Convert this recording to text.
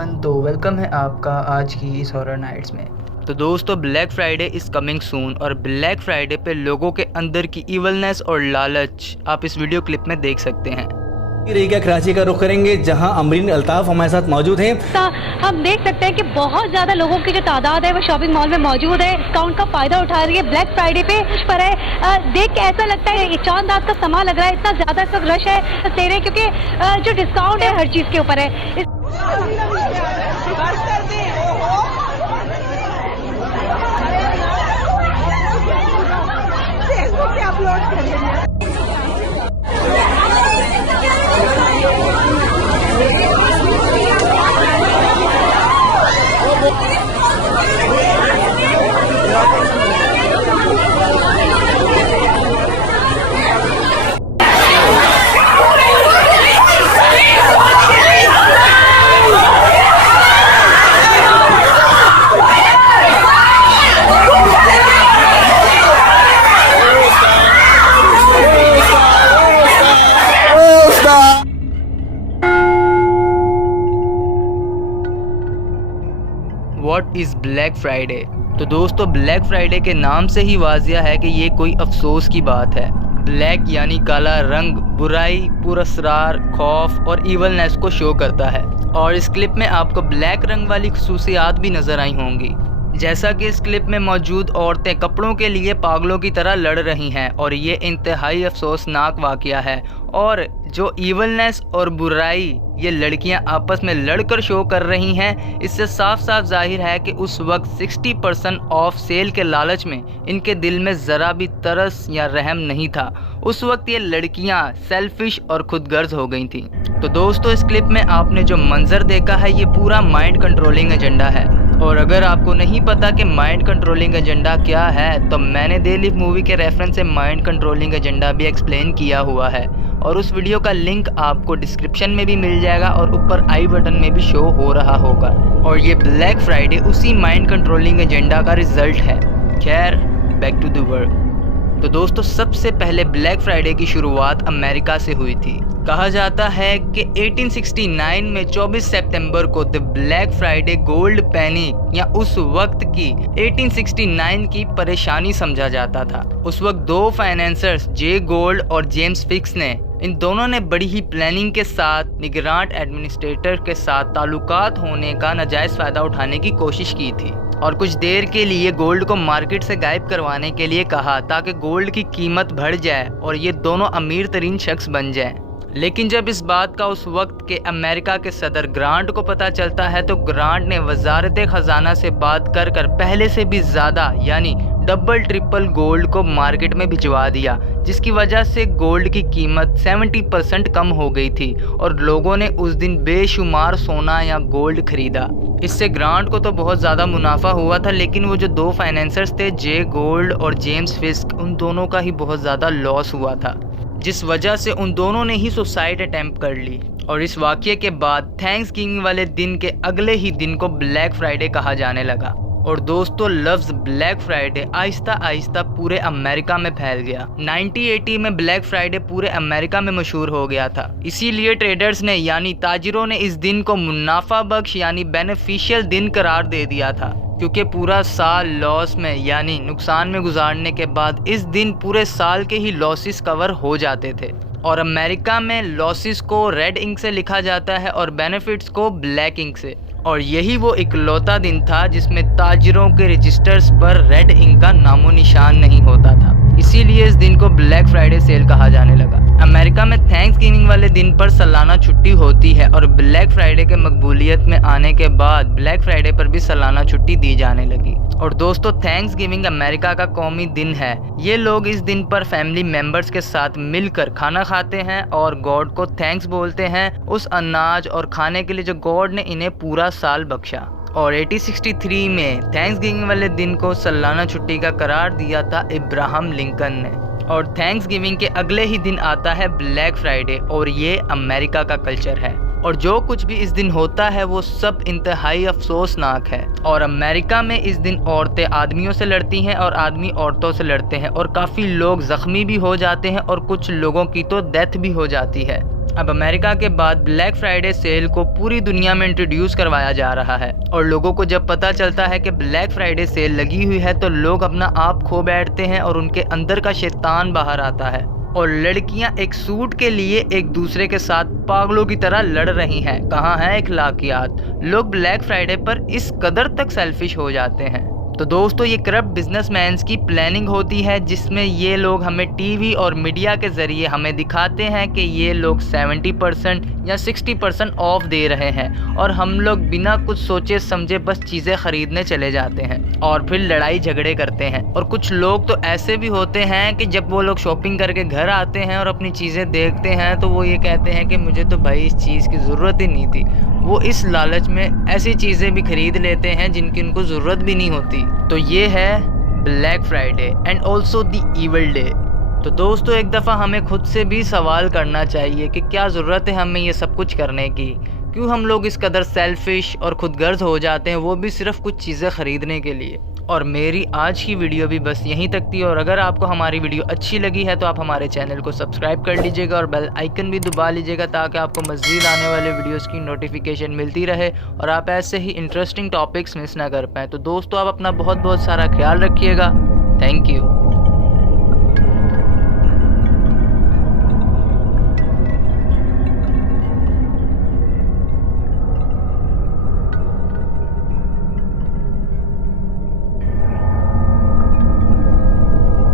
Everyone, तो welcome है आपका आज की इस हॉरर नाइट्स में। तो दोस्तों, black Friday is coming soon और ब्लैक फ्राइडे पे लोगों के अंदर की इवलनेस और लालच आप इस वीडियो क्लिप में देख सकते हैं। एरिया कराची का रुख करेंगे जहां अमरीन अल्ताफ हमारे साथ मौजूद हैं। हम देख सकते हैं कि बहुत ज्यादा लोगों की जो तादाद है वो शॉपिंग मॉल में मौजूद है, डिस्काउंट का फायदा उठा रही है ब्लैक फ्राइडे पे पर है। देख के ऐसा लगता है चांद रात का समा लग रहा है, इतना ज्यादा सब रश है ले रहे क्योंकि जो डिस्काउंट है हर चीज के ऊपर है। What is black Friday? तो दोस्तों, ब्लैक फ्राइडे के नाम से ही वाजिया है कि ये कोई अफसोस की बात है। ब्लैक यानी काला रंग बुराई, पुरस्रार, खौफ और इवलनेस को शो करता है। और इस क्लिप में आपको ब्लैक रंग वाली खुसूसियात भी नज़र आई होंगी, जैसा कि इस क्लिप में मौजूद औरतें कपड़ों के लिए पागलों की तरह लड़ रही हैं और ये इंतहाई अफसोसनाक वाक़या है। और जो इवलनेस और बुराई ये लड़कियां आपस में लड़कर शो कर रही हैं, इससे साफ साफ जाहिर है कि उस वक्त 60% ऑफ सेल के लालच में इनके दिल में ज़रा भी तरस या रहम नहीं था। उस वक्त ये लड़कियां सेल्फिश और खुदगर्ज हो गई थीं। तो दोस्तों, इस क्लिप में आपने जो मंजर देखा है ये पूरा माइंड कंट्रोलिंग एजेंडा है। और अगर आपको नहीं पता कि माइंड कंट्रोलिंग एजेंडा क्या है, तो मैंने दे लिव मूवी के रेफरेंस से माइंड कंट्रोलिंग एजेंडा भी एक्सप्लेन किया हुआ है और उस वीडियो का लिंक आपको डिस्क्रिप्शन में भी मिल जाएगा और ऊपर आई बटन में भी शो हो रहा होगा। और ये ब्लैक फ्राइडे उसी माइंड कंट्रोलिंग एजेंडा का रिजल्ट है। खैर, बैक टू द वर्क। तो दोस्तों, सबसे पहले ब्लैक फ्राइडे की शुरुआत अमेरिका से हुई थी। कहा जाता है कि 1869 में 24 सितंबर को the black Friday gold panic या उस वक्त की 1869 की परेशानी समझा जाता था। उस वक्त दो फाइनेंसर्स जे गोल्ड और जेम्स फिक्स ने इन दोनों ने बड़ी ही प्लानिंग के साथ निगरान एडमिनिस्ट्रेटर के साथ ताल्लुकात होने का नाजायज़ फ़ायदा उठाने की कोशिश की थी और कुछ देर के लिए गोल्ड को मार्केट से गायब करवाने के लिए कहा ताकि गोल्ड की कीमत बढ़ जाए और ये दोनों अमीर तरीन शख्स बन जाएं। लेकिन जब इस बात का उस वक्त के अमेरिका के सदर ग्रांट को पता चलता है तो ग्रांट ने वजारत खजाना से बात कर पहले से भी ज़्यादा यानी डबल ट्रिपल गोल्ड को मार्केट में भिजवा दिया, जिसकी वजह से गोल्ड की कीमत 70% कम हो गई थी और लोगों ने उस दिन बेशुमार सोना या गोल्ड खरीदा। इससे ग्रांट को तो बहुत ज़्यादा मुनाफा हुआ था, लेकिन वो जो दो फाइनेंसर्स थे जे गोल्ड और जेम्स फिस्क, उन दोनों का ही बहुत ज़्यादा लॉस हुआ था, जिस वजह से उन दोनों ने ही सुसाइड अटेम्प्ट कर ली। और इस वाक़ये के बाद थैंक्स गिविंग वाले दिन के अगले ही दिन को ब्लैक फ्राइडे कहा जाने लगा। और दोस्तों, लफ्ज़ ब्लैक फ्राइडे आहिस्ता आहिस्ता पूरे अमेरिका में फैल गया। 1980 में ब्लैक फ्राइडे पूरे अमेरिका में मशहूर हो गया था। इसीलिए ट्रेडर्स ने यानी ताजिरों ने इस दिन को मुनाफा बख्श यानी बेनिफिशियल दिन करार दे दिया था, क्योंकि पूरा साल लॉस में यानी नुकसान में गुजारने के बाद इस दिन पूरे साल के ही लॉसेस कवर हो जाते थे। और अमेरिका में लॉसेस को रेड इंक से लिखा जाता है और बेनिफिट्स को ब्लैक इंक से। और यही वो इकलौता दिन था जिसमें ताजिरों के रजिस्टर्स पर रेड इंक का नामो निशान नहीं होता था। इसीलिए इस दिन को ब्लैक फ्राइडे सेल कहा जाने लगा। अमेरिका में थैंक्स गिविंग वाले दिन पर सालाना छुट्टी होती है और ब्लैक फ्राइडे के मकबूलियत में आने के बाद ब्लैक फ्राइडे पर भी सालाना छुट्टी दी जाने लगी। और दोस्तों, थैंक्स गिविंग अमेरिका का कौमी दिन है। ये लोग इस दिन पर फैमिली मेंबर्स के साथ मिलकर खाना खाते हैं और गॉड को थैंक्स बोलते हैं उस अनाज और खाने के लिए जो गॉड ने इन्हें पूरा साल बख्शा। और 1863 में थैंक्स गिविंग वाले दिन को सालाना छुट्टी का करार दिया था इब्राहम लिंकन ने। और थैंक्स गिविंग के अगले ही दिन आता है ब्लैक फ्राइडे और ये अमेरिका का कल्चर है। और जो कुछ भी इस दिन होता है वो सब इंतहाई अफसोसनाक है। और अमेरिका में इस दिन औरतें आदमियों से लड़ती हैं और आदमी औरतों से लड़ते हैं और काफ़ी लोग ज़ख्मी भी हो जाते हैं और कुछ लोगों की तो डेथ भी हो जाती है। अब अमेरिका के बाद ब्लैक फ्राइडे सेल को पूरी दुनिया में इंट्रोड्यूस करवाया जा रहा है और लोगों को जब पता चलता है कि ब्लैक फ्राइडे सेल लगी हुई है तो लोग अपना आप खो बैठते हैं और उनके अंदर का शैतान बाहर आता है और लड़कियां एक सूट के लिए एक दूसरे के साथ पागलों की तरह लड़ रही हैं। कहाँ है अखलाकियात? लोग ब्लैक फ्राइडे पर इस कदर तक सेल्फिश हो जाते हैं। तो दोस्तों ये करप्ट बिजनेसमैन्स की प्लानिंग होती है जिसमें ये लोग हमें टीवी और मीडिया के ज़रिए हमें दिखाते हैं कि ये लोग 70% या 60% ऑफ दे रहे हैं और हम लोग बिना कुछ सोचे समझे बस चीज़ें ख़रीदने चले जाते हैं और फिर लड़ाई झगड़े करते हैं। और कुछ लोग तो ऐसे भी होते हैं कि जब वो लोग शॉपिंग करके घर आते हैं और अपनी चीज़ें देखते हैं तो वो ये कहते हैं कि मुझे तो भाई इस चीज़ की ज़रूरत ही नहीं थी। वो इस लालच में ऐसी चीज़ें भी खरीद लेते हैं जिनकी उनको ज़रूरत भी नहीं होती। तो ये है black Friday and also the evil day. तो दोस्तों एक दफ़ा हमें खुद से भी सवाल करना चाहिए कि क्या ज़रूरत है हमें ये सब कुछ करने की? क्यों हम लोग इस कदर सेल्फिश और खुदगर्ज हो जाते हैं, वो भी सिर्फ कुछ चीज़ें ख़रीदने के लिए। और मेरी आज की वीडियो भी बस यहीं तक थी और अगर आपको हमारी वीडियो अच्छी लगी है तो आप हमारे चैनल को सब्सक्राइब कर लीजिएगा और बेल आइकन भी दबा लीजिएगा ताकि आपको मज़ीद आने वाले वीडियोस की नोटिफिकेशन मिलती रहे और आप ऐसे ही इंटरेस्टिंग टॉपिक्स मिस ना कर पाएँ। तो दोस्तों आप अपना बहुत बहुत सारा ख्याल रखिएगा। Thank you.